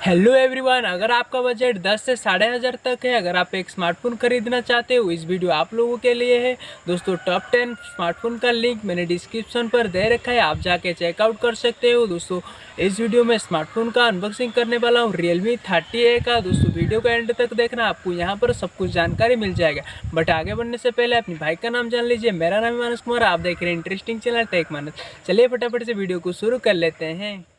Hello everyone, अगर आपका बजट 10 से 15,500 तक है, अगर आप एक स्मार्टफोन खरीदना चाहते हो, इस वीडियो आप लोगों के लिए है। दोस्तों, टॉप 10 स्मार्टफोन का लिंक मैंने डिस्क्रिप्शन पर दे रखा है, आप जाके चेकआउट कर सकते हो। दोस्तों, इस वीडियो में स्मार्टफोन का अनबॉक्सिंग करने वाला हूँ realme 30A का। दोस्तों, वीडियो का एंड तक देखना, आपको यहाँ पर सब कुछ जानकारी मिल जाएगा। बट आगे बढ़ने से पहले अपने भाई का नाम जान लीजिए। मेरा नाम है मानस कुमार, आप देख रहे हैं इंटरेस्टिंग चैनल टेक मानस। चलिए फटाफट से वीडियो को शुरू कर लेते हैं।